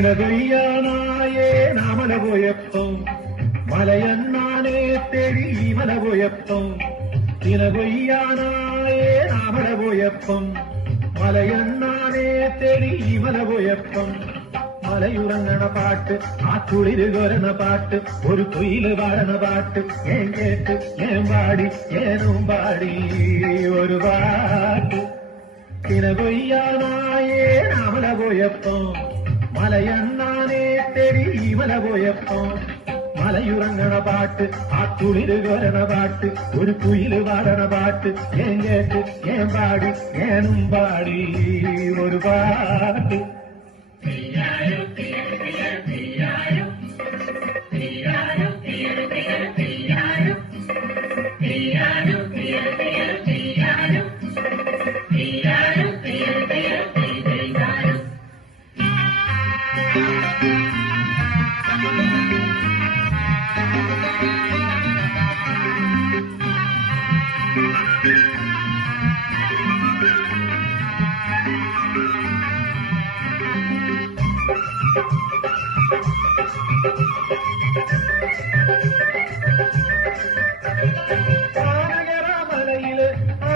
തിലകൊയ്യാനായേ നാമല പോയപ്പം മലയണ്ണാനെ തേടി മല പോയപ്പം തിലകൊയ്യാനായേ നാമല പോയപ്പം മലയണ്ണാനെ തേടി മല പോയപ്പം മലയുറങ്ങണ പാട്ട് ആ കുളിര് കൊരണ പാട്ട് ഒരു കുയില് പാടണ പാട്ട് ഏൻ കേട്ട് ഏൻ പാടി ഏനും പാടി ഒരു പാട്ട് തിലകൊയ്യാനായേ നാമല പോയപ്പം മലയണ്ണാനെ തേടി മല പോയപ്പം മലയുറങ്ങണ പാട്ട് ആ കുളിര് കൊരണ പാട്ട് ഒരു കുയില് പാടണ പാട്ട് ഏൻ കേട്ട് ഏൻ പാടി ഏനും പാടി ഒരു പാട്ട്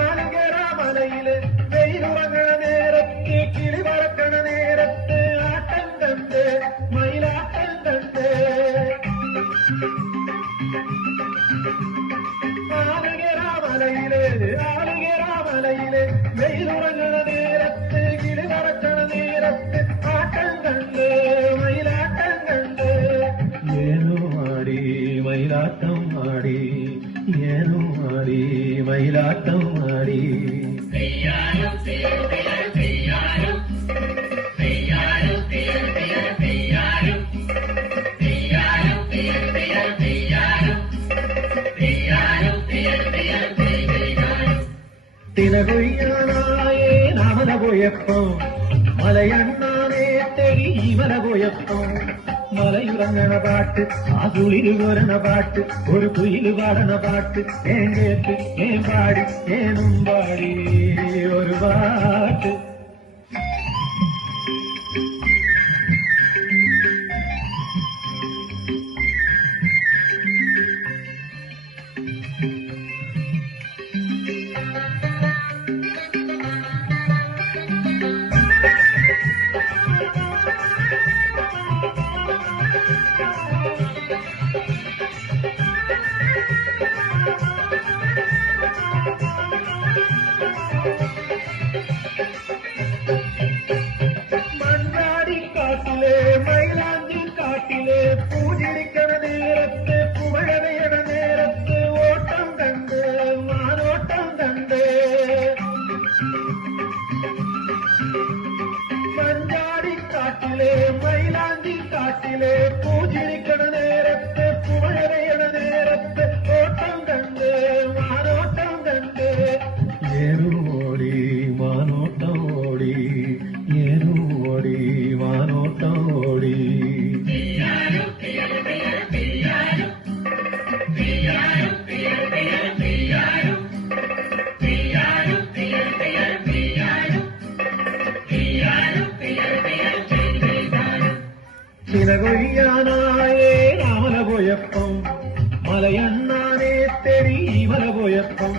ആനകരാമലയില് വെയിലുറങ്ങണ നേരത്ത് കിളി പറക്കണ നേരത്ത് ആട്ടം കണ്ട് മയിലാട്ടം കണ്ട് ആനകരാമലയില് വെയിലുറങ്ങണ നേരത്ത് കിളി പറക്കണ നേരത്ത് ആട്ടം കണ്ട് മയിലാട്ടം കണ്ട് ഏനോ ആടി മയിലാട്ടം ആടി ഏനോ ആടി മയിലാട്ടം ആടി തിലകൊയ്യാനായേ നാമല പോയപ്പം മലയണ്ണാനെ തേടി മല പോയപ്പം മലയുറങ്ങണ പാട്ട് ആ കുളിര് കൊരണ പാട്ട് ഒരു കുയില് പാടണ പാട്ട് ഏൻ കേട്ട് ഏൻ പാടി ഏനും പാടി ഒരു പാട്ട് മൈലാഞ്ചി കാട്ടിലെ പൂജിരിക്കണ നേരത്ത് പുമഴവയണ നേരത്ത് ഓട്ടം കണ്ട് മാനോട്ടം കണ്ട് മഞ്ചാടിക്കാട്ടിലെ മൈലാഞ്ചി കാട്ടിലെ പൂജിരിക്കണ നേരത്ത് പുമഴവയണ നേരത്ത് ഓട്ടം കണ്ട് മാനോട്ടം കണ്ട് ഏനും ഓടി മാനോട്ടം ഓടി ഏനും ഓടി മാനോട്ടം ഓടി തിലകൊയ്യാനായേ നാമല പോയപ്പം മലയണ്ണാനെ തേടി മല പോയപ്പം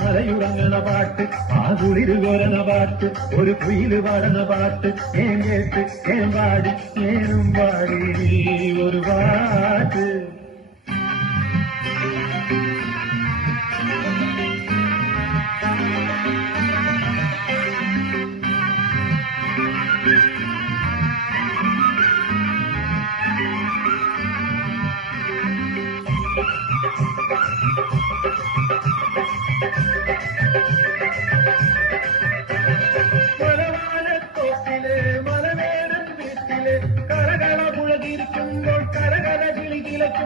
മലയുറങ്ങണ പാട്ട് ആ കുളിര് കൊരണ പാട്ട് ഒരു കുയില് പാടണ പാട്ട് ഏൻ കേട്ട് ഏൻ പാടി ഏനും പാടി ഒരു പാട്ട് മലവേടൻ വീട്ടില് കരകള പുഴകിരിക്കുമ്പോൾ കരകര കിളികിലയ്ക്കും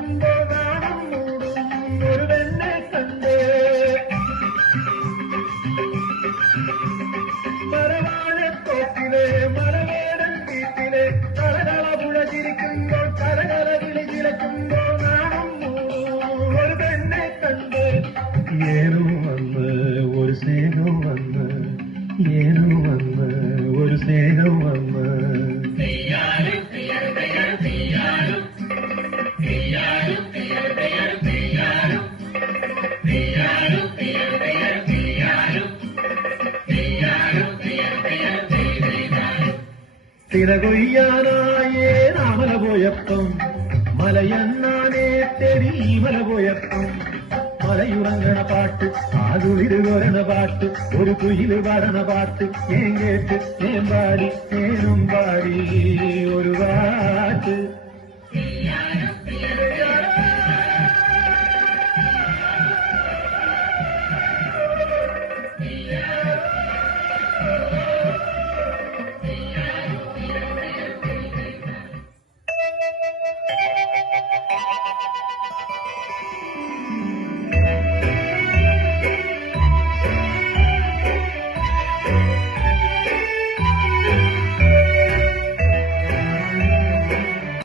തിര കൊയ്യാനായേ രാമല പോയപ്പം മലയണ്ണാനേ തേടി മല പോയപ്പം മലയുറങ്ങണ പാട്ട് ആകുളിര് കൊരണ പാട്ട് ഒരു കുയില് പാടണ പാട്ട് ഞാൻ കേട്ട് ഞാൻ പാടി നേരും പാടി ഒരു പാട്ട്